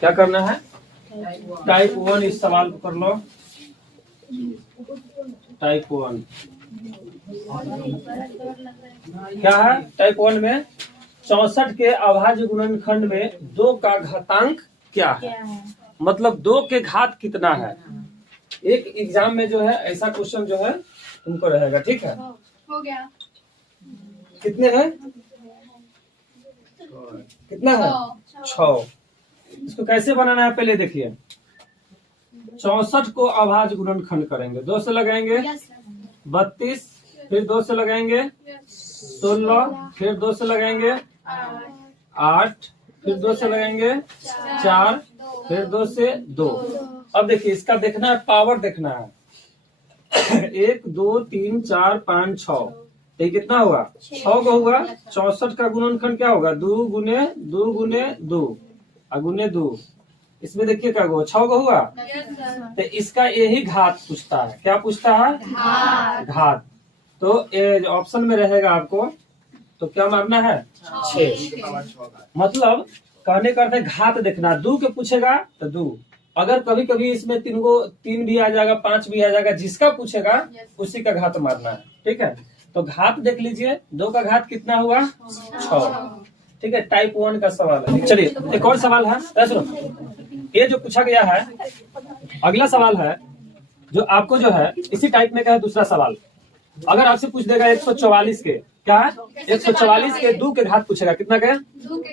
क्या करना है? टाइप 1 इस सवाल को कर लो। टाइप 1 क्या है? टाइप 1 में 64 के अभाज्य गुणनखंड में 2 का घातांक क्या है? मतलब 2 के घात कितना है? एक एग्जाम में जो है ऐसा क्वेश्चन जो है तुमको रहेगा, ठीक है? हो गया। कितने हैं? कितना है? 6। इसको कैसे बनाना है पहले देखिए। 64 को अभाज्य गुणनखंड करेंगे, 2 से लगाएंगे 32, फिर 2 से लगाएंगे 16, फिर 2 से लगाएंगे 8, फिर 2 से लगाएंगे 4, फिर 2 से 2। अब देखिए इसका देखना है, पावर देखना है। 1 2 3 4 5 6, ये कितना होगा? 6 को होगा। 64 का गुणनखंड क्या होगा? 2 गुने 2 गुने 2 गुने 2। इसमें देखिए क्या होगा? 6 को होगा। तो इसका यही घात पूछता है। क्या पूछता है? घात। तो ऑप्शन में रहेगा आपको, तो क्या मारना है? 6। मतलब कहने का अर्थ है घात देखना। 2 के पूछेगा तो 2, अगर कभी कभी इसमें 3 भी आ जाएगा, 5 भी आ जाएगा, जिसका पूछेगा उसी का घात मारना है, ठीक है? तो घात देख लीजिए, 2 का घात कितना हुआ? 6, ठीक है? टाइप 1 का सवाल है। चलिए एक और सवाल है, सुनो। ये जो पूछा गया है, अगला सवाल है जो आपको जो है इसी टाइप में का है। दूसरा सवाल अगर आपसे पूछ देगा 144 के, क्या है? 144 के 2 के घात पूछेगा, कितना के?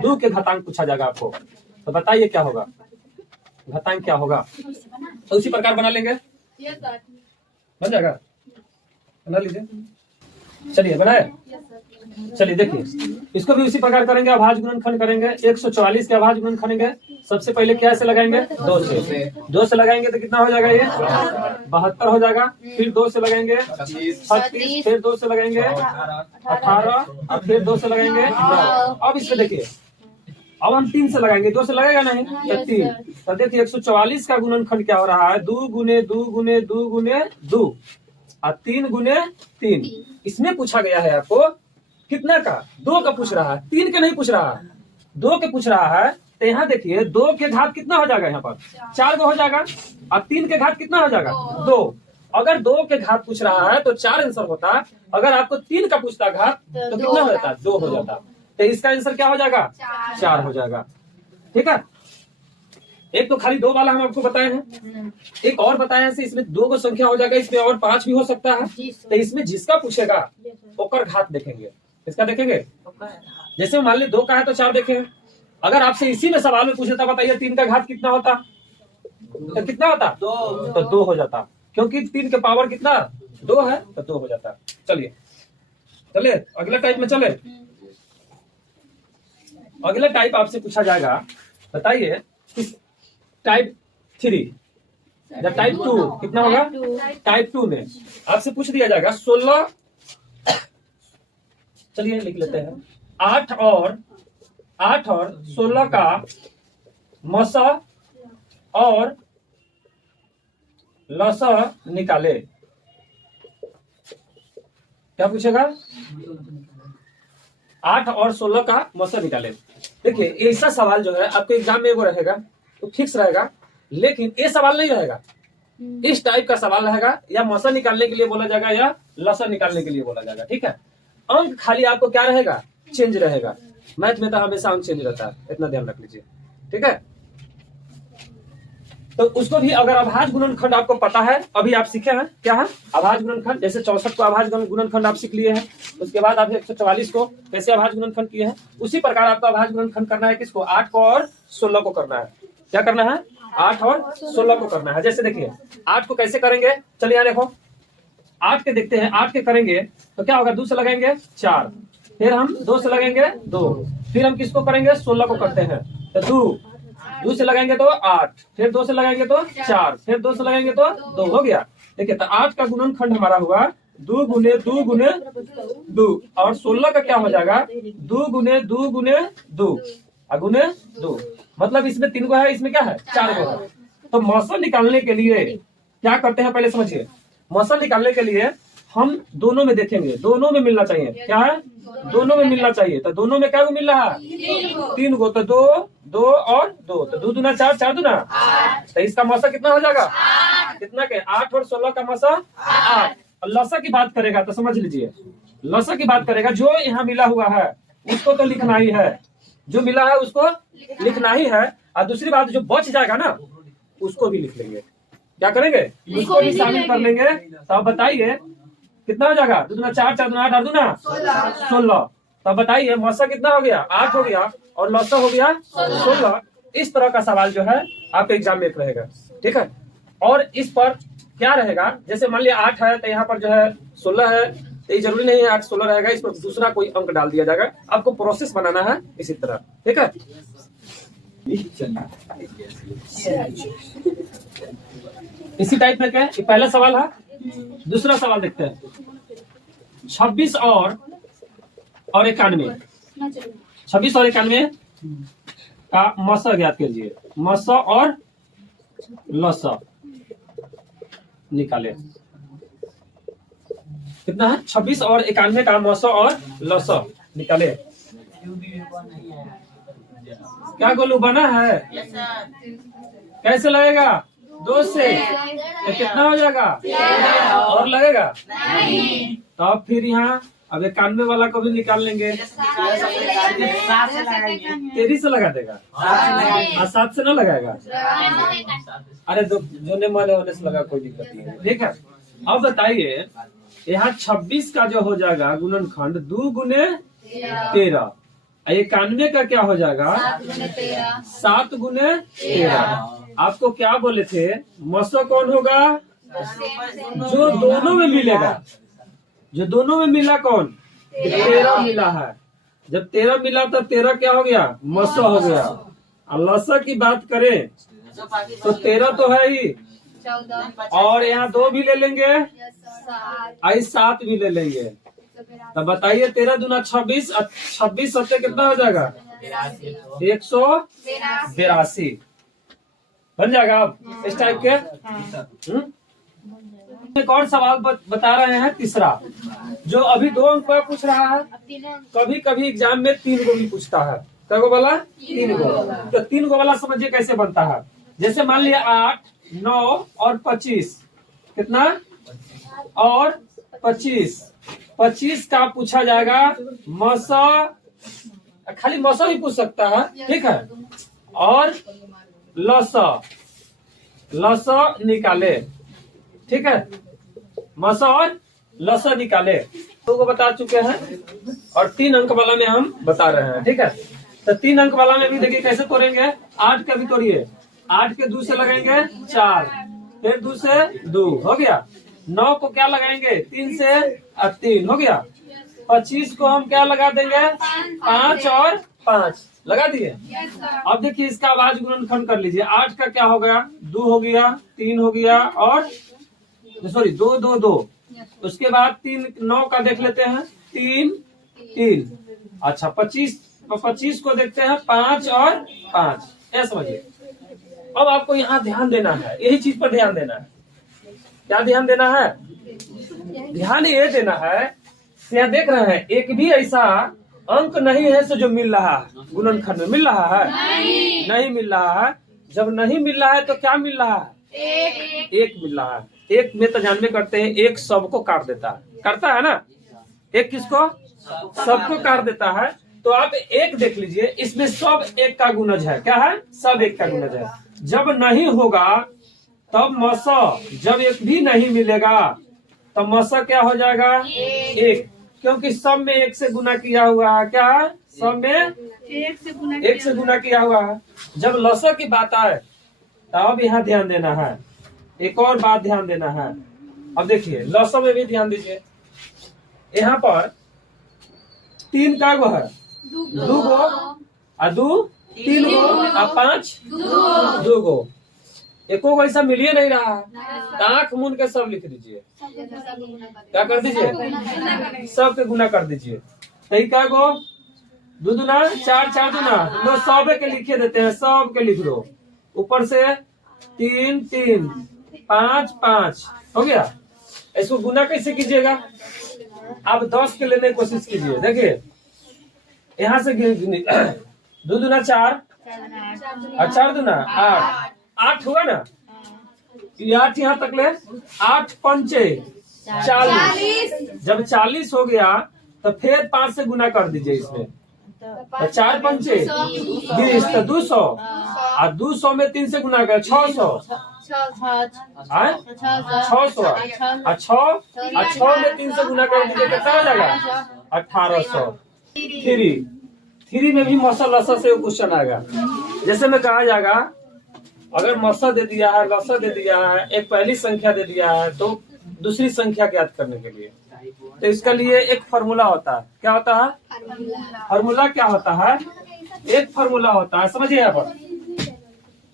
2 के घातांक पूछा जाएगा आपको, तो बताइए क्या होगा? घातांक क्या होगा? तो उसी प्रकार बना लेंगे, बन जाएगा। बना लीजिए। चलिए बनाए। चलिए देखिए इसको भी उसी प्रकार करेंगे, अभाज्य गुणनखंड करेंगे। 144 के अभाज्य गुणनखंड करेंगे। सबसे पहले क्या से लगाएंगे? 2 से। 2 से लगाएंगे तो कितना हो जाएगा? ये 72 हो जाएगा। फिर 2 से लगाएंगे 36, फिर 2 से लगाएंगे 18, और फिर 2 से लगाएंगे 9। अब इसमें देखिए, अब हम 3 से लगाएंगे, 2 से लगेगा नहीं तो 3। तो देखिए 144 का गुणनखंड क्या हो रहा है? 2 गुने 2 गुने 2 गुने 2 और 3 गुने 3। इसमें पूछा गया है आपको कितना का? 2 का पूछ रहा है, 3 के नहीं पूछ रहा है, 2 के पूछ रहा है। तो यहाँ देखिए 2 के घात कितना हो जाएगा? यहाँ पर 4 को हो जाएगा, और 3 के घात कितना हो जाएगा? 2। अगर 2 के घात पूछ रहा है तो 4 आंसर होता। अगर आपको 3 का पूछता घात तो कितना हो जाता? 2 हो जाता। तो इसका आंसर क्या हो जाएगा? 4 हो जाएगा, ठीक है? एक तो खाली 2 वाला हम आपको बताए हैं, एक और बताए हैं इसमें 2 को संख्या हो जाएगा, इसमें और 5 भी हो सकता है। तो इसमें जिसका पूछेगा ओकर घात देखेंगे। इसका देखेंगे, जैसे मान ली 2 का है तो 4 देखेंगे। अगर आपसे इसी में सवाल में पूछता, बताइए 3 का घात कितना होता? तो कितना होता? 2। तो 2 हो जाता, क्योंकि 3 के पावर कितना? 2 है, तो 2 हो जाता। चलिए चलिए अगला टाइप में चले। अगला टाइप आपसे पूछा जाएगा, बताइए टाइप 3 या टाइप 2 कितना होगा? टाइप 2 में आपसे पूछ दिया जाएगा 16, चलिए लिख लेते हैं, 8 और 16 का मसा और लसा निकाले। क्या पूछेगा? 8 और 16 का मसा निकाले। देखिए ऐसा सवाल जो है आपके एग्जाम में वो रहेगा तो फिक्स रहेगा, लेकिन ये सवाल नहीं रहेगा। इस टाइप का सवाल रहेगा, या मसा निकालने के लिए बोला जाएगा या लसा निकालने के लिए बोला जाएगा, ठीक है? अंक खाली आपको क्या रहेगा? चेंज रहेगा। मैथ में तो हमेशा अंक चेंज रहता है, इतना ध्यान रख लीजिए, ठीक है? तो उसको भी अगर अभाज्य गुणनखंड आपको पता है, अभी आप सीखे हैं क्या है? अभाज्य गुणनखंड। जैसे 64 को अभाज्य गुणनखंड आप सीख लिए हैं, उसके बाद आप 144 को कैसे अभाज्य गुणनखंड किए हैं, उसी प्रकार आपको अभाज्य गुणनखंड करना है। किसको? 8 को और 16 को करना है। क्या करना है? 8 और 16 को करना है। जैसे देखिए 8 को कैसे करेंगे, चलिए यहाँ देखो 8 के देखते हैं। 8 के करेंगे तो क्या होगा? 2 से लगाएंगे 4, फिर हम 2 से लगाएंगे 2, फिर हम किसको करेंगे? 16 को करते हैं। तो 2 से लगाएंगे तो 8, फिर 2 से लगाएंगे तो 4, फिर 2 से लगाएंगे तो 2 हो गया। देखिए तो 8 का गुणनखंड हमारा हुआ 2 गुने 2 गुने 2, और 16 का क्या हो जाएगा? 2 गुने 2 गुने 2 गुने 2। मतलब इसमें 3 गो है, इसमें क्या है? 4 गो है। तो मौसम निकालने के लिए क्या करते हैं पहले समझिए। मौसम निकालने के लिए हम दोनों में देखेंगे, दोनों में मिलना चाहिए। क्या है? दोनों में मिलना चाहिए। तो दोनों में क्या को मिल रहा है? 3 गो। तो 2 2 और 2, तो 2 दूना 4, 4 दूना 8। तो इसका मौसा कितना हो जाएगा? कितना के? 8 और 16 का मौसा 8। और लसा की बात करेगा तो समझ लीजिए, लसा की बात करेगा, जो यहाँ मिला हुआ है उसको तो लिखना ही है, जो मिला है उसको लिखना ही है। और दूसरी बात, जो बच जाएगा ना उसको भी लिख लेंगे। क्या करेंगे? उसको भी शामिल कर लेंगे। तो आप बताइए कितना हो जाएगा? 2 दूना 4, 4 दूना 8, 8 दूना 16। तो बताइए मौसा कितना हो गया? 8 हो गया और लौसा हो गया 16। इस तरह का सवाल जो है आपके एग्जाम में रहेगा। ठीक है। और इस पर क्या रहेगा, जैसे मान लिया 8 है तो यहाँ पर जो है 16 है, तो ये जरूरी नहीं है 8 16 रहेगा, इस पर दूसरा कोई अंक डाल दिया जाएगा। आपको प्रोसेस बनाना है इसी तरह। ठीक है। इसी टाइप में क्या है? पहला सवाल है। दूसरा सवाल देखते हैं। 26 और 91, 26 और 91 का मसा ज्ञात कीजिए। मसा और लसा निकाले। कितना है? 26 और 91 का मसा और लसा निकाले। क्या गोलू बना है? कैसे लगेगा? 2 से तो कितना हो जाएगा? और लगेगा? तो अब फिर यहाँ अब 91 वाला को भी निकाल लेंगे। 13 से लगा देगा और 7 से ना लगाएगा। अरे जो ने मन होने से लगा, कोई दिक्कत नहीं है। ठीक है। अब बताइए यहाँ 26 का जो हो जाएगा गुणनखंड 2 गुने 13, 91 का क्या हो जाएगा? 7 गुने 13। आपको क्या बोले थे? मसा कौन होगा? जो दोनों में मिलेगा। जो दोनों में मिला कौन? 13 मिला है। जब 13 मिला तब 13 क्या हो गया? मसा हो गया। और लसा की बात करें तो 13 तो है ही, और यहाँ 2 भी ले लेंगे, आई 7 भी ले लेंगे। तो बताइए 13 दूना 26, 26 सत्ते कितना हो जाएगा? 182 बन जाएगा। अब इस टाइप के एक और सवाल बता रहे हैं, तीसरा, जो अभी 2 अंक पर पूछ रहा है। कभी कभी एग्जाम में 3 गो भी पूछता है। क्या गो वाला? 3 गो। तो 3 गो वाला समझिए कैसे बनता है। जैसे मान लिया 8, 9 और 25, कितना? और 25 का पूछा जाएगा मसा, खाली मसा भी पूछ सकता है। ठीक है। और लसा निकाले। ठीक है। मसा और लसा निकाले। 2 को बता चुके हैं और 3 अंक वाला में हम बता रहे हैं। ठीक है। तो 3 अंक वाला में भी देखिए कैसे तोड़ेंगे। 8 का भी तोड़िए। 8 के 2 से लगाएंगे 4, फिर 2 से 2 हो गया। 9 को क्या लगाएंगे? 3 से 3 हो गया। 25 को हम क्या लगा देंगे? 5 और 5 लगा दिए। अब देखिए इसका आवाज गुणनखंड कर लीजिए। 8 का क्या हो गया? 2 हो गया, 3 हो गया और सॉरी 2 2 2। उसके बाद 3 9 का देख लेते हैं। 3 3। अच्छा 25 को देखते हैं 5 और 5। ऐसा समझिए। अब आपको यहाँ ध्यान देना है, यही चीज पर ध्यान देना है। क्या ध्यान देना है? ध्यान ये देना है, यहाँ देख रहे हैं एक भी ऐसा अंक नहीं है सो जो मिल रहा है गुणनखंड में। मिल रहा है? नहीं मिल रहा है। जब नहीं मिल रहा है तो क्या मिल रहा है? एक मिल रहा है। एक में तो जानवे करते हैं, एक सबको काट देता है, करता है ना। एक किसको? सबको काट देता है। तो आप एक देख लीजिए, इसमें सब एक का गुणज है। क्या है? सब एक का गुणज है। जब नहीं होगा तब मसा, जब एक भी नहीं मिलेगा तब मसा क्या हो जाएगा? एक, क्योंकि सब में एक से गुना किया हुआ है। क्या है? सब में एक से गुना किया हुआ है। जब लसा की बात आए तब यहाँ ध्यान देना है। एक और बात ध्यान देना है। अब देखिए लसा में भी ध्यान दीजिए। यहाँ पर 3 का गो है? 2 गो और 2 3 गो और 5 2 गो। एको को ऐसा मिलिए नहीं रहा है। आंख मूंद के सब लिख दीजिए। क्या कर दीजिए? सब के गुना कर दीजिए। सही क्या गो? 2 दूना 4, 4 दूना, हम लोग सब के लिखे देते हैं। सब के लिख दो। ऊपर से 3 3 5 5 हो गया। इसको गुना कैसे कीजिएगा? आप 10 के लेने की कोशिश कीजिए। देखिए यहाँ से 2 दूना 4 और 4 दूना 8, 8 हुआ ना? ये 8 यहाँ तक ले, 8 पंचे 40। जब 40 हो गया तो फिर 5 से गुना कर दीजिए इसमें, तो 4 पंचे 20 तो 200 और 200 में 3 से गुना कर 600 और 6 में 3 से गुना कर दीजिए, कितना हो जाएगा? 1800। 3 में भी मौसा लसा से क्वेश्चन आएगा। जैसे में कहा जाएगा अगर मौसा दे दिया है, लसा दे दिया है, एक पहली संख्या दे दिया है तो दूसरी संख्या ज्ञात करने के लिए तो इसका लिए एक फॉर्मूला होता है। क्या होता है? फॉर्मूला क्या होता है? एक फॉर्मूला होता है, समझिए यहाँ पर।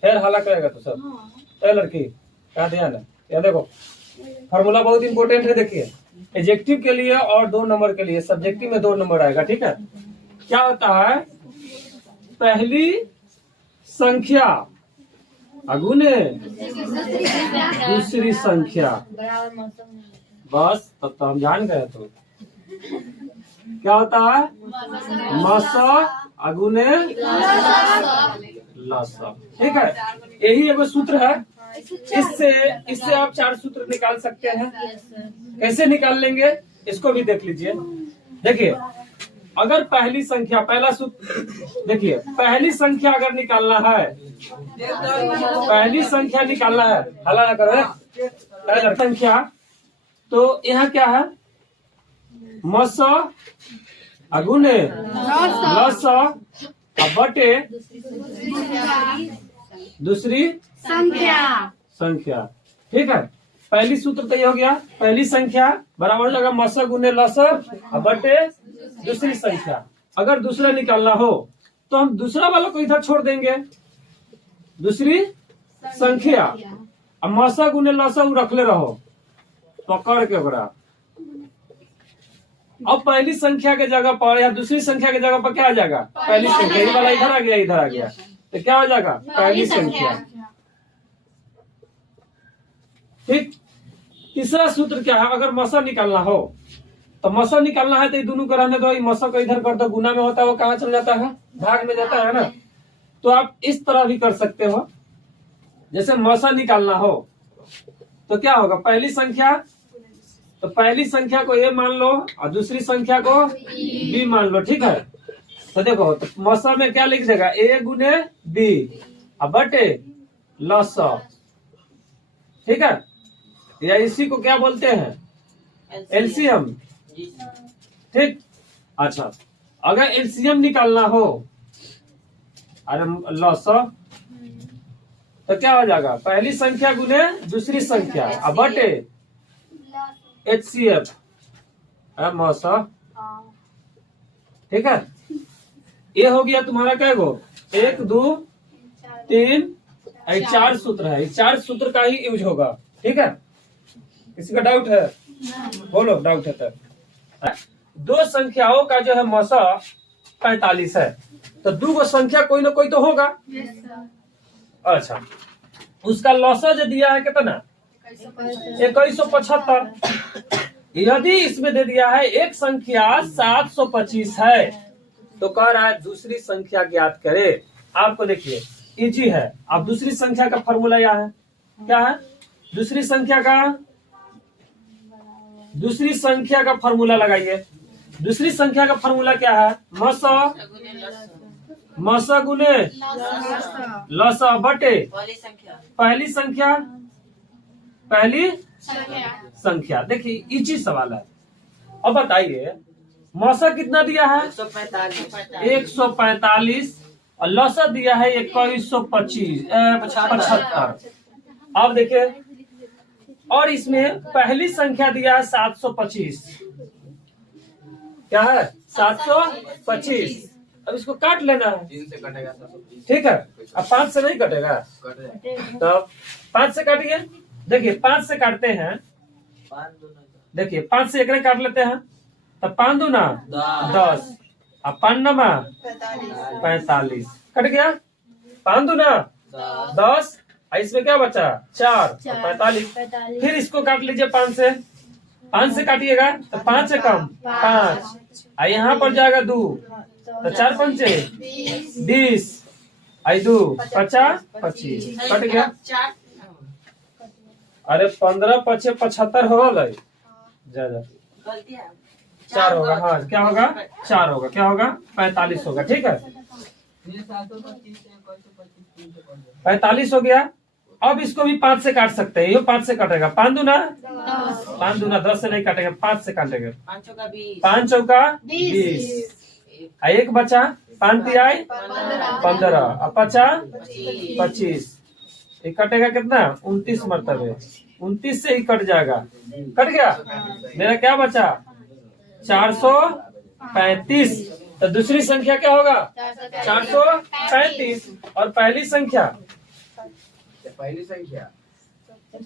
फिर हल्ला करेगा तो सब लड़की क्या ध्यान है? या देखो फॉर्मूला बहुत इंपॉर्टेंट है। देखिए एडजेक्टिव के लिए और 2 नंबर के लिए, सब्जेक्टिव में 2 नंबर आएगा। ठीक है, क्या होता है? पहली संख्या अगुने दूसरी संख्या, बस तब तो हम जान गए। तो क्या होता है? मसा अगुने लसा। ठीक है, यही एगो सूत्र है। इससे आप 4 सूत्र निकाल सकते हैं। कैसे निकाल लेंगे इसको भी देख लीजिए। देखिए अगर पहली संख्या, पहला सूत्र देखिए, पहली संख्या अगर निकालना है, पहली संख्या निकालना है, हल्ला ना करो, पहली संख्या तो यहाँ क्या है? मस अगुने लस बटे दूसरी संख्या। ठीक है, पहली सूत्र तो ये हो गया, पहली संख्या बराबर हो जाएगा मस गुने लस बटे दूसरी संख्या। अगर दूसरा निकालना हो तो हम दूसरा वाला को इधर छोड़ देंगे, दूसरी संख्या, अब मसा गुने लसा रखले रहो पकड़ के ओकरा। अब पहली संख्या के जगह पर या दूसरी संख्या के जगह पर क्या आ जाएगा? पहली संख्या। ये वाला इधर आ गया, इधर आ गया, तो क्या हो जाएगा? पहली संख्या। ठीक, तीसरा सूत्र क्या है? अगर मसा निकालना हो तो मसा निकालना है तो ये दोनों को रहने दो, मसा को इधर कर दो, गुना में होता है वो कहाँ चल जाता है? भाग में जाता है ना। तो आप इस तरह भी कर सकते हो। जैसे मसा निकालना हो तो क्या होगा? पहली संख्या, तो पहली संख्या को ए मान लो और दूसरी संख्या को बी मान लो। ठीक है, तो देखो तो मसा में क्या लिख देगा? ए गुने बी और बटे लस। ठीक है, या इसी को क्या बोलते हैं? एलसीएम। ठीक, अच्छा अगर एलसीएम निकालना हो अरे लस तो क्या हो जाएगा? पहली संख्या गुने दूसरी संख्या और बटे HCF मौसा। ठीक है, ये हो गया तुम्हारा क्या गो? 1 2 3 4 सूत्र है। 4 सूत्र का ही यूज होगा। ठीक है, किसी का डाउट है? बोलो डाउट है तो। 2 संख्याओं का जो है मौसा 45 है, तो 2 संख्या कोई ना कोई तो होगा। अच्छा, उसका लौसा जो दिया है कितना? 2175। यदि इसमें दे दिया है एक संख्या 725 है तो कह रहा है दूसरी संख्या ज्ञात करे। आपको देखिए इजी है। अब दूसरी संख्या का फॉर्मूला यह है, क्या है? दूसरी संख्या का फॉर्मूला लगाइए। दूसरी संख्या का फॉर्मूला क्या है? मसा गुने लसा बटे पहली संख्या। देखिए इजी सवाल है। अब बताइए मसा कितना दिया है? 145 और लसा दिया है 2175। अब देखिए, और इसमें पहली संख्या दिया है 725। क्या है? 725। अब इसको काट लेना है। 3 से कटेगा। ठीक है, अब 5 से नहीं कटेगा तो 5 से काटिए। देखिए 5 से काटते हैं, देखिए 5 से एक काट लेते हैं तो 5 दूना 10 और 5 नमा 45 कट गया। 5 दूना 10 और इसमें क्या बचा? 4 45। फिर इसको काट लीजिए 5 से 5 से काटिएगा तो 5 से कम 5, और यहाँ पर जाएगा 2 तो 4 पंचे 20, आई 2 50 25 कट गया। अरे 15 पचे 75 हो गए, जा 4 होगा। हाँ क्या होगा 4 होगा, क्या होगा 45 होगा। ठीक है 45 हो गया। अब इसको भी 5 से काट सकते हैं, ये 5 से काटेगा, 5 दूना 10 से नहीं काटेगा, 5 से काटेगा, 5 चौका 20, एक बचा 5 तिहाई 15 और 25, ये कटेगा कितना 29 मरतबे, 29 से ही कट जाएगा, कट गया। मेरा क्या बचा 435। तो दूसरी संख्या क्या होगा 435, और पहली संख्या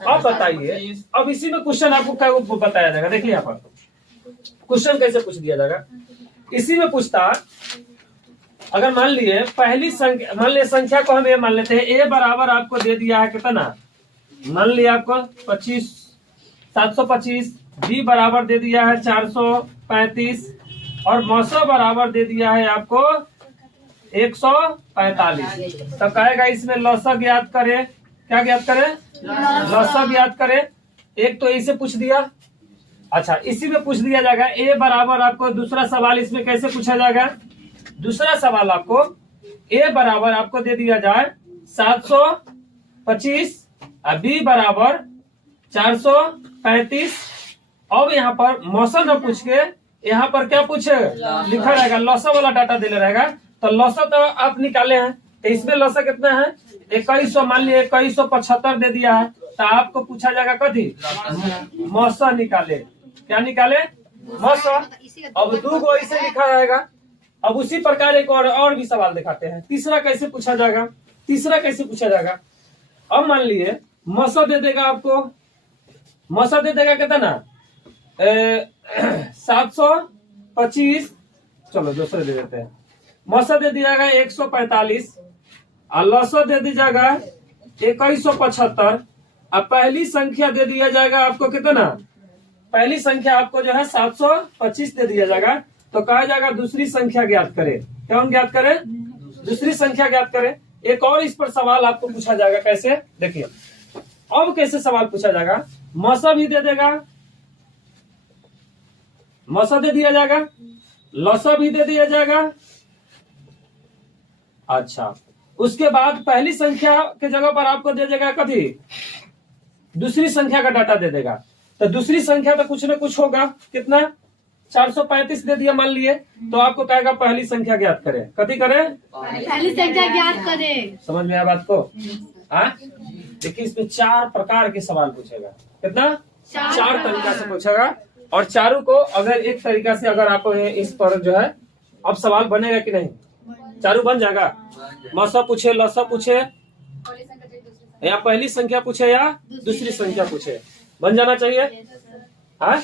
आप बताइए। अब इसी में क्वेश्चन आपको क्या बताया जाएगा, देखिए यहाँ पर क्वेश्चन कैसे पूछ दिया जाएगा। इसी में पूछता, अगर मान लिए पहली संख्या, मान लिया संख्या को हम ये मान लेते हैं, ए बराबर आपको दे दिया है कितना, मान लिया आपको 725, बी बराबर दे दिया है 435, और मौसा बराबर दे दिया है आपको 145। तो कहेगा इसमें लौसक ज्ञात करे, क्या ज्ञात करे लौसक ज्ञात करे। एक तो इसे पूछ दिया। अच्छा इसी में पूछ दिया जाएगा ए बराबर आपको, दूसरा सवाल इसमें कैसे पूछा जाएगा, दूसरा सवाल आपको ए बराबर आपको दे दिया जाए 725 और बी बराबर 435। अब यहाँ पर मौसम न पूछ के यहाँ पर क्या पूछे लिखा रहेगा, लौसा वाला डाटा दिले रहेगा। तो लौसा तो आप निकाले हैं, तो इसमें लौसा कितना है 2100, मान लिया 2175 दे दिया है, तो आपको पूछा जाएगा कथी मौसा निकाले, क्या निकाले मौसा। अब 2 को ऐसे लिखा रहेगा। अब उसी प्रकार एक और भी सवाल दिखाते हैं, तीसरा कैसे पूछा जाएगा, तीसरा कैसे पूछा जाएगा। अब मान लिए मौसा दे देगा आपको, मौसा दे देगा कितना 725, चलो दूसरे दे देते हैं। मौसा दे दिया जाएगा 145, और लौसा दे दी जाएगा 2175, और पहली संख्या दे दिया जाएगा आपको कितना, पहली संख्या आपको जो है 725 दे दिया जाएगा। तो कहा जाएगा दूसरी संख्या ज्ञात करे, कौन ज्ञात करे दूसरी संख्या ज्ञात करे। एक और इस पर सवाल आपको पूछा जाएगा, कैसे देखिए। अब कैसे सवाल पूछा जाएगा, मौसा भी दे देगा, मौसा दे दिया जाएगा, लौसा भी दे दिया जाएगा। अच्छा उसके बाद पहली संख्या के जगह पर आपको दे देगा कभी दूसरी संख्या का डाटा दे देगा। तो दूसरी संख्या तो कुछ ना कुछ होगा, कितना 435 दे दिया मान लिए, तो आपको कहेगा पहली संख्या ज्ञात करे, कथी करे पहली संख्या ज्ञात करे। समझ में आया बात को। देखिए इसमें 4 प्रकार के सवाल पूछेगा, कितना 4 तरीका से पूछेगा, और चारों को अगर एक तरीका से अगर आप इस पर जो है अब सवाल बनेगा कि नहीं, चारों बन जाएगा। मौसा पूछे, लौसा पूछे, या पहली संख्या पूछे या दूसरी संख्या पूछे, बन जाना चाहिए। हाँ